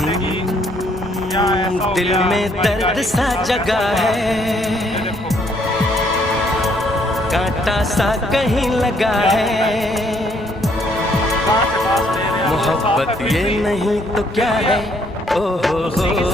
देखते हैं कि क्या ऐसा हो दिल गया, में हमारी दर्द गाड़ी सा के जगा साथ है, ये देखो, कांटा सा कहीं लगा है। पास से पास ले रहे हैं, मोहब्बत साथ में ये भी नहीं तो क्या लिया। है, ओ हो उसी के